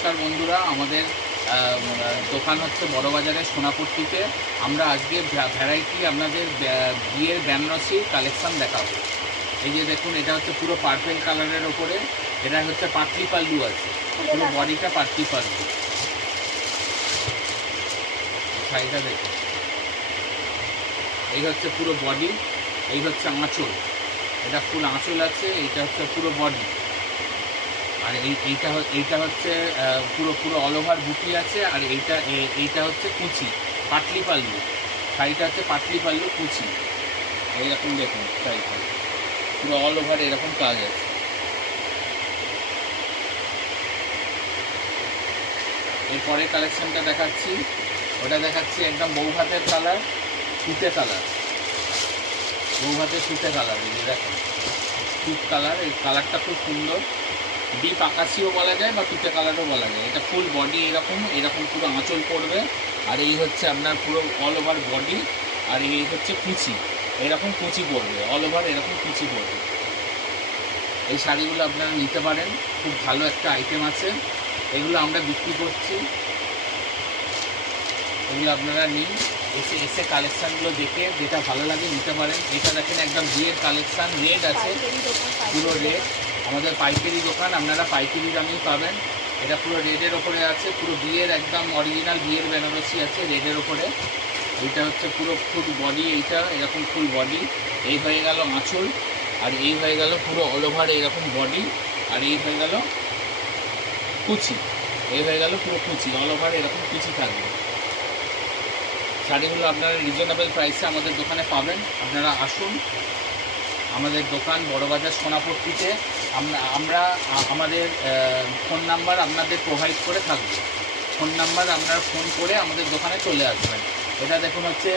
নমস্কার বন্ধুরা, আমাদের দোকান হচ্ছে বড়বাজারের সোনাপট্টিতে। আমরা আজকে ভ্যারাইটি আপনাদের বিয়ের বেনারসি কালেকশান দেখাবো। এই যে দেখুন, এটা হচ্ছে পুরো পার্পেল কালারের ওপরে, এটা হচ্ছে পাটলি পাল্লু আছে, পুরো বডিটা পাটলি পাল্লু। শাড়িটা দেখুন, এই হচ্ছে পুরো বডি, এই হচ্ছে আঁচল, এটা ফুল আঁচল আছে, এইটা হচ্ছে পুরো বডি। আর এইটা হচ্ছে পুরো অল ওভার বুটি আছে। আর এইটা হচ্ছে কুচি, পাটলি পাল্লু। শাড়িটা হচ্ছে পাটলি পাল্লু কুচি। এইরকম দেখুন শাড়িটা পুরো অল ওভার এরকম কাজ আছে। এরপরে কালেকশনটা দেখাচ্ছি, ওটা দেখাচ্ছি একদম বৌভাতের কালার, সুতে কালার, বৌভাতের সুতে কালার। এই যে দেখুন সুত কালার, এই কালারটা খুব সুন্দর, ডিপ আকাশিও বলা যায় বা পিতে কালারও বলা যায়। এটা ফুল বডি এরকম পুরো আঁচল পড়বে। আর এই হচ্ছে আপনার পুরো অল ওভার বডি। আর এই হচ্ছে কুচি, এরকম কুচি পড়বে, অল ওভার এরকম কুচি পড়বে। এই শাড়িগুলো আপনারা নিতে পারেন, খুব ভালো একটা আইটেম আছে। এগুলো আমরা বিক্রি করছি, এগুলো আপনারা নিন, এসে কালেকশানগুলো দেখে যেটা ভালো লাগে নিতে পারেন। এটা দেখেন একদম বিয়ের কালেকশান, রেড আছে, পুরো রেড। আমাদের পাইকারি দোকান, আপনারা পাইকারি দামেই পাবেন। এটা পুরো রেডের ওপরে আছে, পুরো বিয়ের একদম অরিজিনাল বিয়ের বেনারসি আছে রেডের ওপরে। এইটা হচ্ছে পুরো ফুল বডি, এইটা এরকম ফুল বডি। এই হয়ে গেল আঁচল, আর এই হয়ে গেল পুরো অল ওভার এরকম বডি। আর এই হয়ে গেল কুচি, এই হয়ে গেল পুরো কুচি, অল ওভার এরকম কুচি থাকবে। শাড়িগুলো আপনারা রিজনেবল প্রাইসে আমাদের দোকানে পাবেন। আপনারা আসুন, আমাদের দোকান বড়বাজার সোনাপট্টিতে। আমরা আমাদের ফোন নাম্বার আপনাদের প্রোভাইড করে থাকবো। ফোন নাম্বার আপনারা ফোন করে আমাদের দোকানে চলে আসবেন। এটা দেখুন হচ্ছে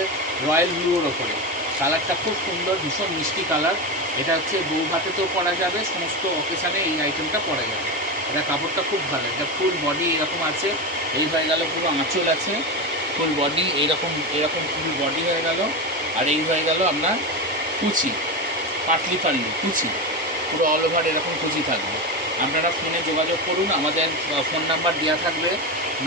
রয়্যাল ব্লুর ওপরে, কালারটা খুব সুন্দর, ভীষণ মিষ্টি কালার। এটা হচ্ছে বউ ভাতেতেও পরা যাবে, সমস্ত অকেশানে এই আইটেমটা পরা যাবে। এটা কাপড়টা খুব ভালো, এটা ফুল বডি এরকম আছে। এই হয়ে গেল পুরো আঁচল আছে, ফুল বডি এরকম ফুল বডি হয়ে গেল। আর এই হয়ে গেল আপনার কুচি, পাটলি পাল্লু কুচি, পুরো অল ওভার এরকম কুচি থাকবে। আপনারা ফোনে যোগাযোগ করুন, আমাদের ফোন নাম্বার দেওয়া থাকবে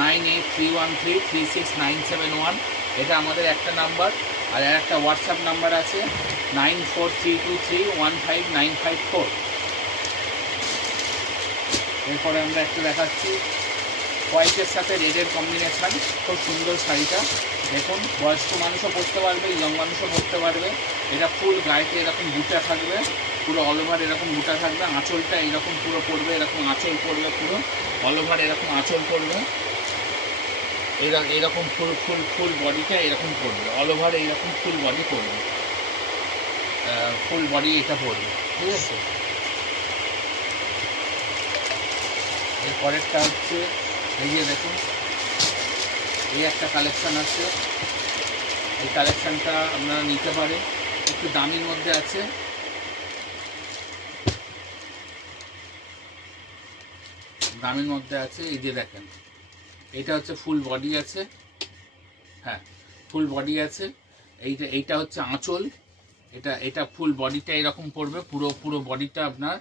9831336971। এটা আমাদের একটা নাম্বার। আর একটা হোয়াটসঅ্যাপ নাম্বার আছে 9432315954। এরপরে আমরা একটা দেখাচ্ছি হোয়াইটের সাথে রেডের কম্বিনেশান, খুব সুন্দর শাড়িটা দেখুন। বয়স্ক মানুষও পরতে পারবে, ইয়ং মানুষও পরতে পারবে। এটা ফুল গায়েতে এরকম বুটা থাকবে, পুরো অল ওভার এরকম বুটা থাকবে। আঁচলটা এইরকম পুরো পড়বে, এরকম আঁচল পড়বে, পুরো অল ওভার এরকম আঁচল পড়বে। এরকম ফুল বডিটা এরকম পড়বে, অল ওভার এইরকম ফুল বডি পড়বে, ফুল বডি এটা পড়বে, ঠিক আছে। এরপরেরটা হচ্ছে এই যে দেখুন, এই একটা কালেকশান আছে। এই কালেকশানটা আপনারা নিতে পারেন, একটু দামির মধ্যে আছে। দামের মধ্যে আছে, এই যে দেখেন, এইটা হচ্ছে ফুল বডি আছে, হ্যাঁ ফুল বডি আছে। এইটা হচ্ছে আঁচল, এটা ফুল বডিটা এরকম পড়বে, পুরো বডিটা আপনার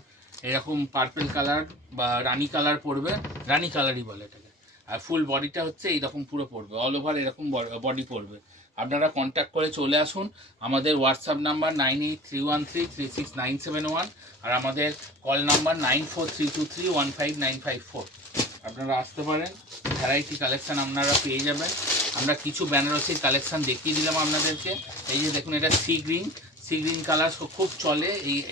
এরকম পার্পেল কালার বা রানি কালার পড়বে, রানি কালারই বলে এটাকে। আর ফুল বডিটা হচ্ছে এইরকম পুরো পড়বে, অল ওভার এরকম বডি পড়বে। আপনারা কন্ট্যাক্ট করে চলে আসুন। আমাদের হোয়াটসঅ্যাপ নাম্বার 9831336971, আর আমাদের কল নাম্বার 9432315954। আপনারা আসতে পারেন, ভ্যারাইটি কালেকশান আপনারা পেয়ে যাবেন। আমরা কিছু বেনারসির কালেকশান দেখিয়ে দিলাম আপনাদেরকে। এই যে দেখুন, এটা সি গ্রিন কালার খুব চলে।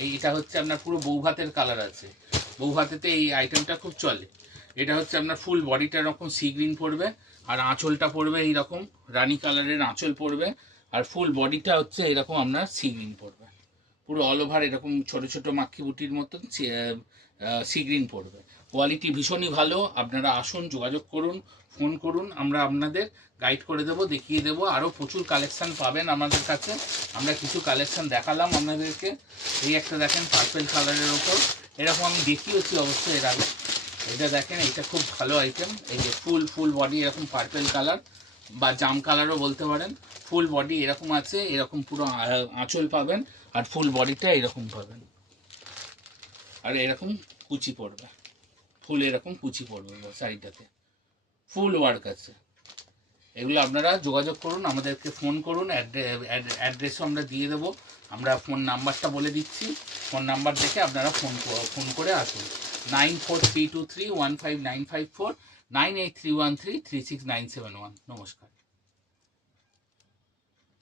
এইটা হচ্ছে আপনার পুরো বৌভাতের কালার আছে, বৌভাতেতে এই আইটেমটা খুব চলে। এটা হচ্ছে আপনার ফুল বডিটা এরকম সি গ্রিন পড়বে, আর আঁচলটা পড়বে এইরকম রানি কালারের আঁচল পড়বে। আর ফুল বডিটা হচ্ছে এরকম আপনার সি গ্রিন পড়বে, পুরো অল ওভার এরকম ছোট ছোট মাক্কি বুটির মতন সি গ্রিন পড়বে। কোয়ালিটি ভীষণই ভালো। আপনারা আসুন, যোগাযোগ করুন, ফোন করুন, আমরা আপনাদের গাইড করে দেবো, দেখিয়ে দেবো। আরও প্রচুর কালেকশান পাবেন আমাদের কাছে। আমরা কিছু কালেকশান দেখালাম আপনাদেরকে। এই একটা দেখেন পার্পেল কালারের ওপর, এরকম আমি দেখিয়েছি অবশ্যই এর আগে। এটা দেখেন, এইটা খুব ভালো আইটেম। এই যে ফুল বডি এরকম পার্পেল কালার বা জাম কালারও বলতে পারেন। ফুল বডি এরকম আছে, এরকম পুরো আঁচল পাবেন, আর ফুল বডিটা এরকম পাবেন, আর এরকম কুচি পড়বে। ফুল এরকম কুচি পড়বে শাড়িটাতে, ফুল ওয়ার্ক আছে। এগুলো আপনারা যোগাযোগ করুন, আমাদেরকে ফোন করুন, অ্যাড্রেসও আমরা দিয়ে দেবো। আমরা ফোন নাম্বারটা বলে দিচ্ছি, ফোন নাম্বার দেখে আপনারা ফোন করে আসুন। 9432315954, 9831336971। নমস্কার।